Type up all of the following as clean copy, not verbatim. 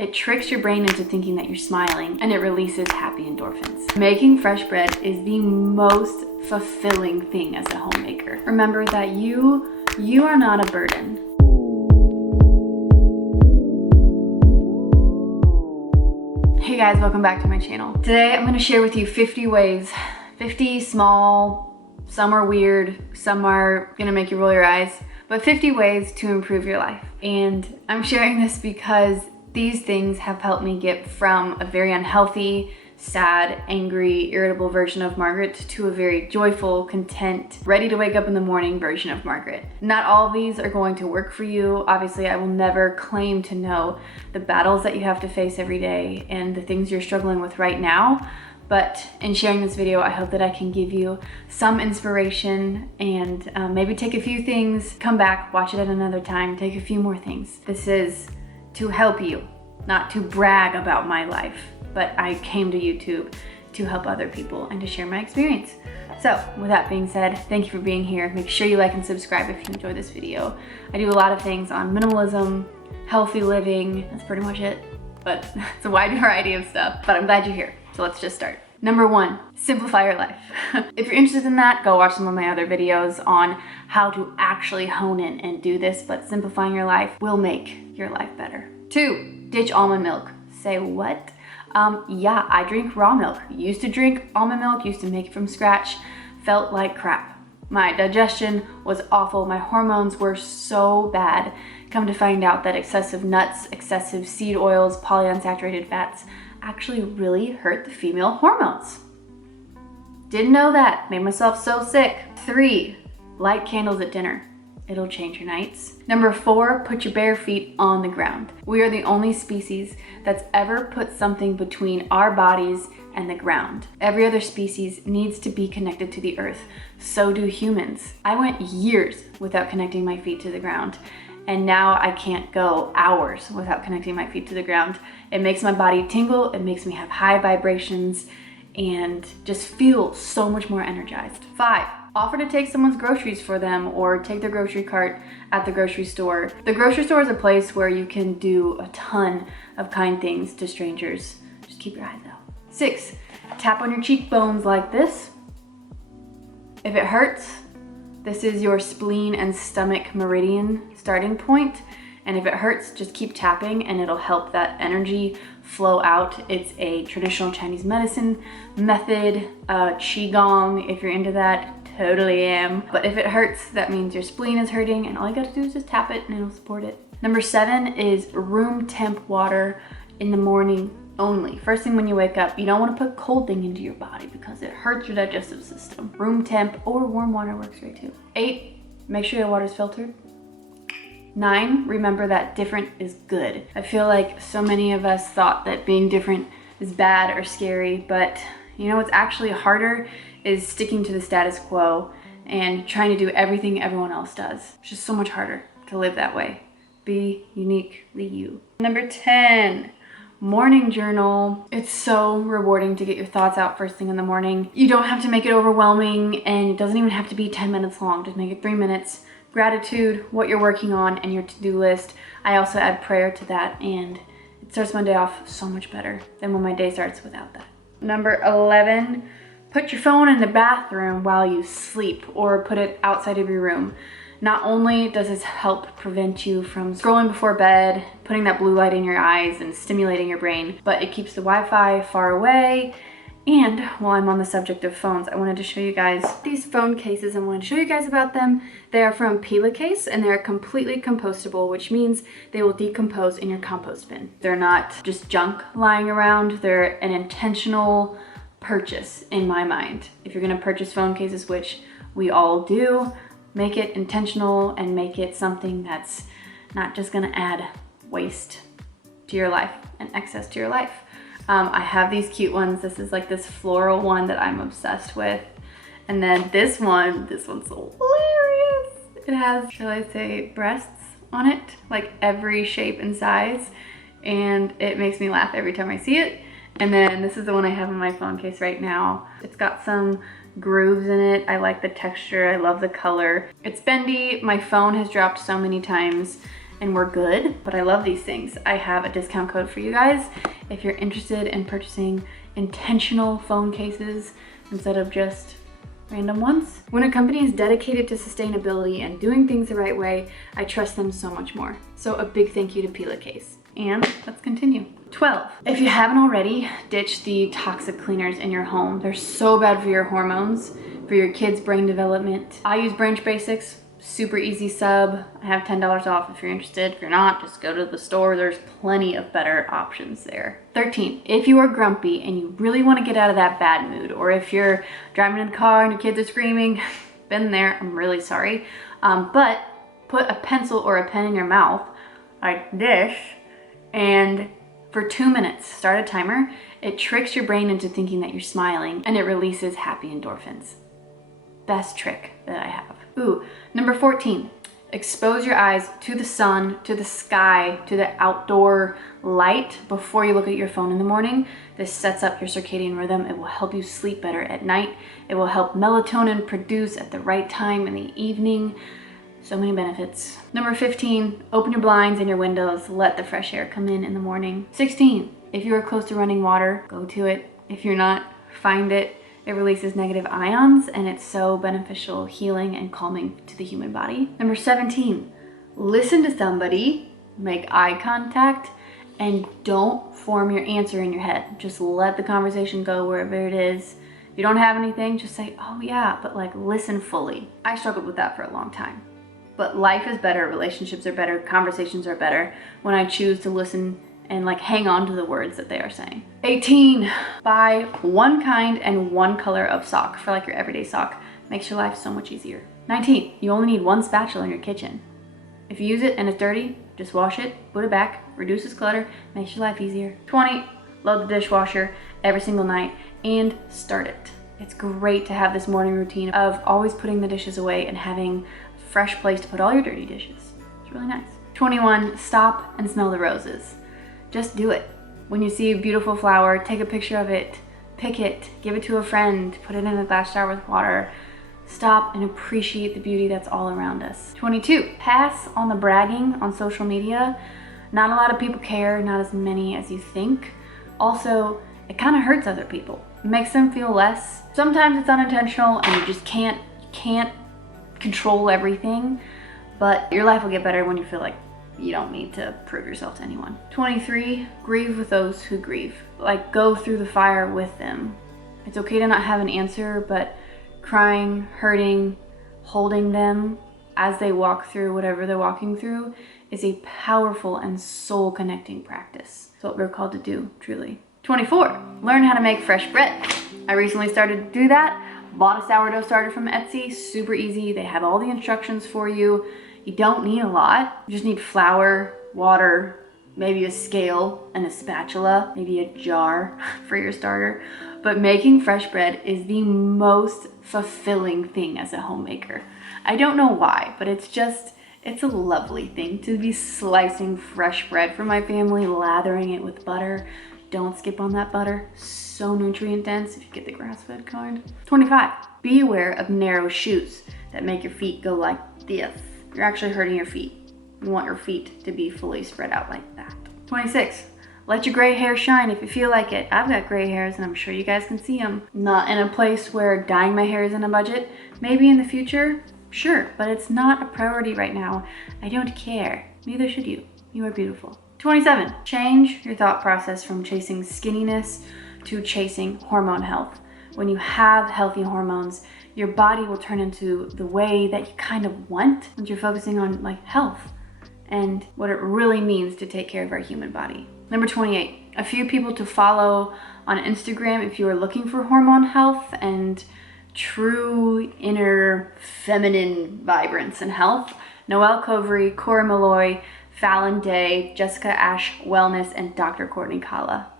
It tricks your brain into thinking that you're smiling, and it releases happy endorphins. Making fresh bread is the most fulfilling thing as a homemaker. Remember that you are not a burden. Hey guys, welcome back to my channel. Today I'm going to share with you 50 ways, 50 small, some are weird, some are going to make you roll your eyes, but 50 ways to improve your life. And I'm sharing this because these things have helped me get from a very unhealthy, sad, angry, irritable version of Margaret to a very joyful, content, ready to wake up in the morning version of Margaret. Not all of these are going to work for you. Obviously, I will never claim to know the battles that you have to face every day and the things you're struggling with right now. But in sharing this video, I hope that I can give you some inspiration and maybe take a few things, come back, watch it at another time, take a few more things. This is to help you, not to brag about my life, but I came to YouTube to help other people and to share my experience. So with that being said, thank you for being here. Make sure you like and subscribe if you enjoyed this video. I do a lot of things on minimalism, healthy living, that's pretty much it. But it's a wide variety of stuff, but I'm glad you're here. So let's just start. Number 1, simplify your life. If you're interested in that, go watch some of my other videos on how to actually hone in and do this, but simplifying your life will make your life better. 2, ditch almond milk. Say what? Yeah, I drink raw milk. Used to drink almond milk, used to make it from scratch, felt like crap. My digestion was awful. My hormones were so bad. Come to find out that excessive nuts, excessive seed oils, polyunsaturated fats actually really hurt the female hormones. Didn't know that. Made myself so sick. 3, light candles at dinner. It'll change your nights. Number 4, put your bare feet on the ground. We are the only species that's ever put something between our bodies and the ground. Every other species needs to be connected to the earth. So do humans. I went years without connecting my feet to the ground, and now I can't go hours without connecting my feet to the ground. It makes my body tingle, it makes me have high vibrations, and just feel so much more energized. 5, offer to take someone's groceries for them or take their grocery cart at the grocery store. The grocery store is a place where you can do a ton of kind things to strangers. Just keep your eyes out. 6, tap on your cheekbones like this. If it hurts, this is your spleen and stomach meridian starting point. And if it hurts, just keep tapping and it'll help that energy flow out. It's a traditional Chinese medicine method, Qigong, if you're into that. Totally am. But if it hurts, that means your spleen is hurting and all you gotta do is just tap it and it'll support it. Number 7 is room temp water in the morning only. First thing when you wake up, you don't wanna put cold thing into your body because it hurts your digestive system. Room temp or warm water works great too. 8, make sure your water's filtered. 9, remember that different is good. I feel like so many of us thought that being different is bad or scary, but you know what's actually harder is sticking to the status quo and trying to do everything everyone else does. It's just so much harder to live that way. Be uniquely you. Number 10, morning journal. It's so rewarding to get your thoughts out first thing in the morning. You don't have to make it overwhelming and it doesn't even have to be 10 minutes long. Just make it 3 minutes. Gratitude, what you're working on, and your to-do list. I also add prayer to that and it starts my day off so much better than when my day starts without that. Number 11, put your phone in the bathroom while you sleep or put it outside of your room. Not only does this help prevent you from scrolling before bed, putting that blue light in your eyes and stimulating your brain, but it keeps the Wi-Fi far away. And while I'm on the subject of phones, I wanted to show you guys these phone cases. I wanted to show you guys about them. They are from Pillowcase and they're completely compostable, which means they will decompose in your compost bin. They're not just junk lying around. They're an intentional purchase in my mind. If you're gonna purchase phone cases, which we all do, make it intentional and make it something that's not just gonna add waste to your life and excess to your life. I have these cute ones. This is like this floral one that I'm obsessed with. And then this one's hilarious. It has, shall I say, breasts on it, like every shape and size. And it makes me laugh every time I see it. And then this is the one I have in my phone case right now. It's got some grooves in it. I like the texture. I love the color. It's bendy. My phone has dropped so many times and we're good. But I love these things. I have a discount code for you guys if you're interested in purchasing intentional phone cases instead of just random ones. When a company is dedicated to sustainability and doing things the right way, I trust them so much more. So a big thank you to Pillowcase. And let's continue. 12. If you haven't already, ditch the toxic cleaners in your home. They're so bad for your hormones, for your kids' brain development. I use Branch Basics, super easy sub. I have $10 off if you're interested. If you're not, just go to the store. There's plenty of better options there. 13. If you are grumpy and you really want to get out of that bad mood, or if you're driving in the car and your kids are screaming, been there, I'm really sorry. But put a pencil or a pen in your mouth like this, and for 2 minutes, start a timer. It tricks your brain into thinking that you're smiling, and it releases happy endorphins. Best trick that I have. Ooh, number 14, expose your eyes to the sun, to the sky, to the outdoor light before you look at your phone in the morning. This sets up your circadian rhythm. It will help you sleep better at night. It will help melatonin produce at the right time in the evening. So many benefits. Number 15, open your blinds and your windows. Let the fresh air come in the morning. 16, if you are close to running water, go to it. If you're not, find it. It releases negative ions and it's so beneficial, healing and calming to the human body. Number 17, listen to somebody, make eye contact, and don't form your answer in your head. Just let the conversation go wherever it is. If you don't have anything, just say, oh yeah, but like listen fully. I struggled with that for a long time. But life is better, relationships are better, conversations are better when I choose to listen and like hang on to the words that they are saying. 18, buy one kind and one color of sock for like your everyday sock. Makes your life so much easier. 19, you only need one spatula in your kitchen. If you use it and it's dirty, just wash it, put it back, reduces clutter, makes your life easier. 20, load the dishwasher every single night and start it. It's great to have this morning routine of always putting the dishes away and having a fresh place to put all your dirty dishes. It's really nice. 21, stop and smell the roses. Just do it. When you see a beautiful flower, take a picture of it, pick it, give it to a friend, put it in a glass jar with water. Stop and appreciate the beauty that's all around us. 22, pass on the bragging on social media. Not a lot of people care, not as many as you think. Also, it kind of hurts other people. It makes them feel less. Sometimes it's unintentional and you just can't control everything, but your life will get better when you feel like you don't need to prove yourself to anyone. 23, grieve with those who grieve. Like, go through the fire with them. It's okay to not have an answer, but crying, hurting, holding them as they walk through whatever they're walking through is a powerful and soul connecting practice. It's what we're called to do, truly. 24, learn how to make fresh bread. I recently started to do that. Bought a sourdough starter from Etsy, super easy. They have all the instructions for you. You don't need a lot. You just need flour, water, maybe a scale and a spatula, maybe a jar for your starter. But making fresh bread is the most fulfilling thing as a homemaker. I don't know why, but it's a lovely thing to be slicing fresh bread for my family, lathering it with butter. Don't skip on that butter. So nutrient dense if you get the grass-fed kind. 25, be aware of narrow shoes that make your feet go like this. You're actually hurting your feet. You want your feet to be fully spread out like that. 26, let your gray hair shine if you feel like it. I've got gray hairs and I'm sure you guys can see them. Not in a place where dyeing my hair is in a budget. Maybe in the future, sure, but it's not a priority right now. I don't care. Neither should you. You are beautiful. 27, change your thought process from chasing skinniness to chasing hormone health. When you have healthy hormones, your body will turn into the way that you kind of want once you're focusing on like health and what it really means to take care of our human body. Number 28, a few people to follow on Instagram if you are looking for hormone health and true inner feminine vibrance and health. Noelle Covery, Cora Malloy, Fallon Day, Jessica Ash Wellness, and Dr. Courtney Kalla.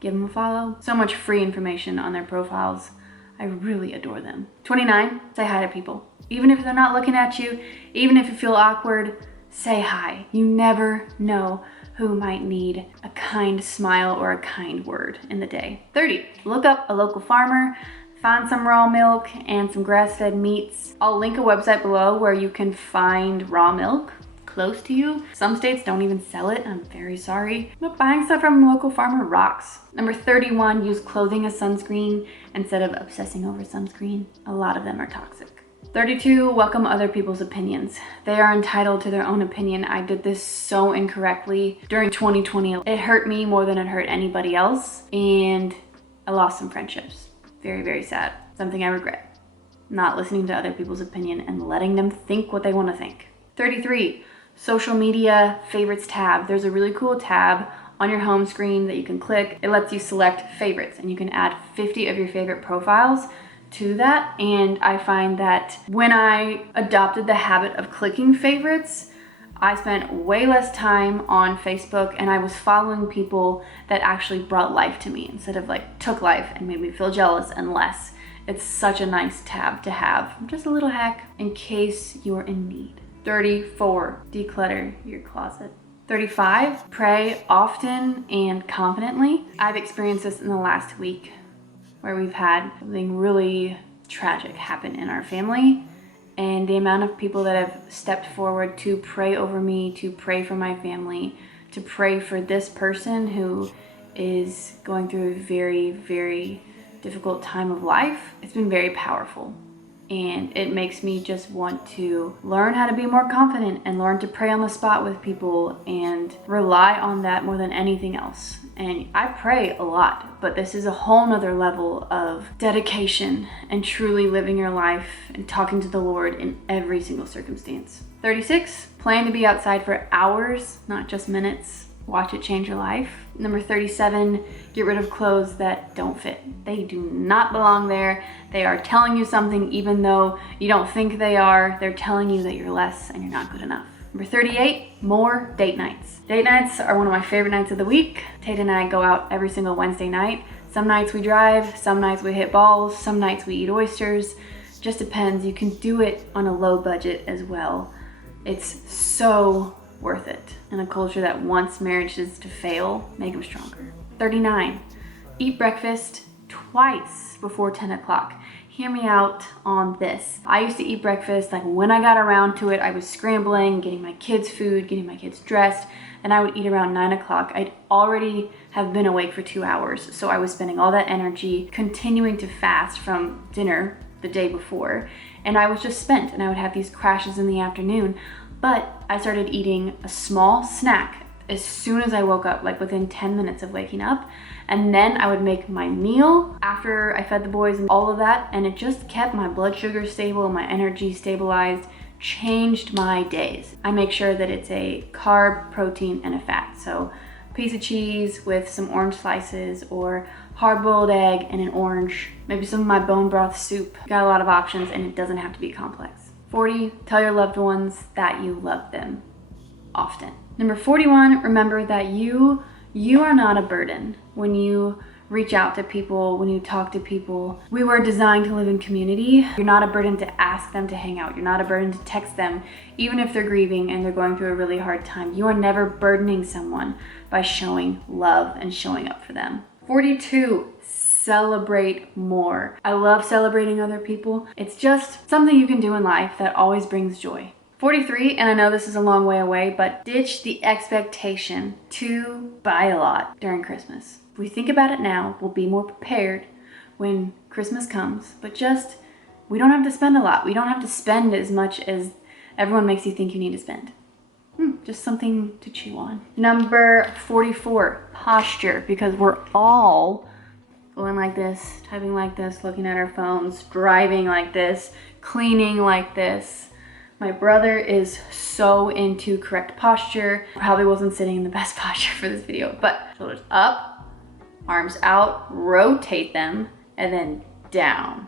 Give them a follow. So much free information on their profiles. I really adore them. 29, say hi to people. Even if they're not looking at you, even if you feel awkward, say hi. You never know who might need a kind smile or a kind word in the day. 30, look up a local farmer, find some raw milk and some grass-fed meats. I'll link a website below where you can find raw milk, close to you. Some states don't even sell it. I'm very sorry. But buying stuff from a local farmer rocks. Number 31, use clothing as sunscreen instead of obsessing over sunscreen. A lot of them are toxic. 32, welcome other people's opinions. They are entitled to their own opinion. I did this so incorrectly during 2020. It hurt me more than it hurt anybody else, and I lost some friendships. Very, very sad. Something I regret. Not listening to other people's opinion and letting them think what they want to think. 33, social media favorites tab. There's a really cool tab on your home screen that you can click. It lets you select favorites, and you can add 50 of your favorite profiles to that. And I find that when I adopted the habit of clicking favorites, I spent way less time on Facebook, and I was following people that actually brought life to me instead of like took life and made me feel jealous and less. It's such a nice tab to have. Just a little hack in case you're in need. 34, declutter your closet. 35, pray often and confidently. I've experienced this in the last week, where we've had something really tragic happen in our family, and the amount of people that have stepped forward to pray over me, to pray for my family, to pray for this person who is going through a very, very difficult time of life. It's been very powerful, and it makes me just want to learn how to be more confident and learn to pray on the spot with people and rely on that more than anything else. And I pray a lot, but this is a whole nother level of dedication and truly living your life and talking to the Lord in every single circumstance. 36, plan to be outside for hours, not just minutes. Watch it change your life. Number 37, get rid of clothes that don't fit. They do not belong there. They are telling you something even though you don't think they are. They're telling you that you're less and you're not good enough. Number 38, more date nights. Date nights are one of my favorite nights of the week. Tate and I go out every single Wednesday night. Some nights we drive, some nights we hit balls, some nights we eat oysters. Just depends. You can do it on a low budget as well. It's so worth it in a culture that wants marriages to fail. Make them stronger. 39, eat breakfast twice before 10 o'clock. Hear me out on this. I used to eat breakfast, like when I got around to it, I was scrambling, getting my kids food, getting my kids dressed, and I would eat around 9 o'clock. I'd already have been awake for 2 hours, so I was spending all that energy continuing to fast from dinner the day before, and I was just spent, and I would have these crashes in the afternoon. But I started eating a small snack as soon as I woke up, like within 10 minutes of waking up. And then I would make my meal after I fed the boys and all of that. And it just kept my blood sugar stable, my energy stabilized, changed my days. I make sure that it's a carb, protein, and a fat. So a piece of cheese with some orange slices, or hard-boiled egg and an orange, maybe some of my bone broth soup. Got a lot of options, and it doesn't have to be complex. 40, tell your loved ones that you love them often. Number 41, remember that you are not a burden. When you reach out to people, when you talk to people, we were designed to live in community. You're not a burden to ask them to hang out. You're not a burden to text them, even if they're grieving and they're going through a really hard time. You are never burdening someone by showing love and showing up for them. 42, celebrate more. I love celebrating other people. It's just something you can do in life that always brings joy. 43, and I know this is a long way away, but ditch the expectation to buy a lot during Christmas. If we think about it now, we'll be more prepared when Christmas comes, but just, we don't have to spend a lot. We don't have to spend as much as everyone makes you think you need to spend. Just something to chew on. Number 44, posture, because we're all going like this, typing like this, looking at our phones, driving like this, cleaning like this. My brother is so into correct posture. Probably wasn't sitting in the best posture for this video, but shoulders up, arms out, rotate them, and then down.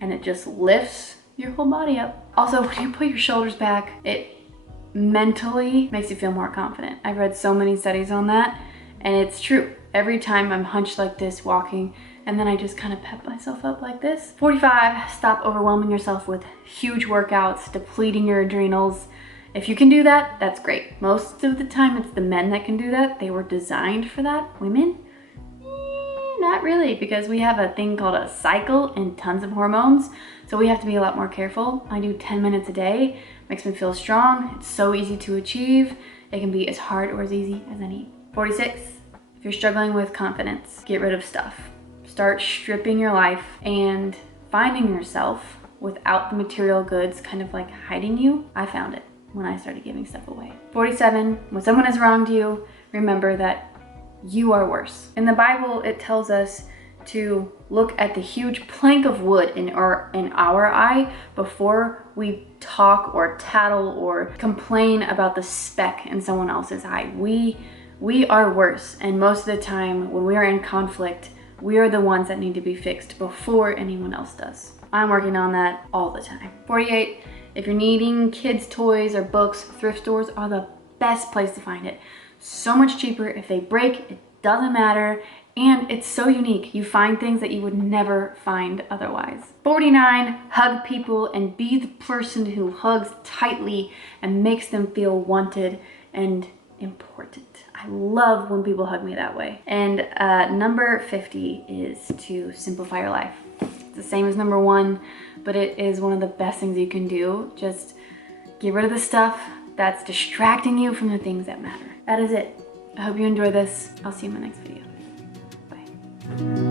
And it just lifts your whole body up. Also, when you put your shoulders back, it mentally makes you feel more confident. I've read so many studies on that, and it's true. Every time I'm hunched like this walking, and then I just kind of pep myself up like this. 45, stop overwhelming yourself with huge workouts, depleting your adrenals. If you can do that, that's great. Most of the time it's the men that can do that. They were designed for that. Women, not really, because we have a thing called a cycle and tons of hormones. So we have to be a lot more careful. I do 10 minutes a day, makes me feel strong. It's so easy to achieve. It can be as hard or as easy as any. 46, if you're struggling with confidence, get rid of stuff. Start stripping your life and finding yourself without the material goods kind of like hiding you. I found it when I started giving stuff away. 47, when someone has wronged you, remember that you are worse. In the Bible, it tells us to look at the huge plank of wood in our eye before we talk or tattle or complain about the speck in someone else's eye. We are worse, and most of the time when we are in conflict, we are the ones that need to be fixed before anyone else does. I'm working on that all the time. 48, if you're needing kids' toys or books, thrift stores are the best place to find it. So much cheaper. If they break, it doesn't matter. And it's so unique. You find things that you would never find otherwise. 49, hug people and be the person who hugs tightly and makes them feel wanted and important. I love when people hug me that way. And number 50 is to simplify your life. It's the same as number 1, but it is one of the best things you can do. Just get rid of the stuff that's distracting you from the things that matter. That is it. I hope you enjoy this. I'll see you in my next video. Bye.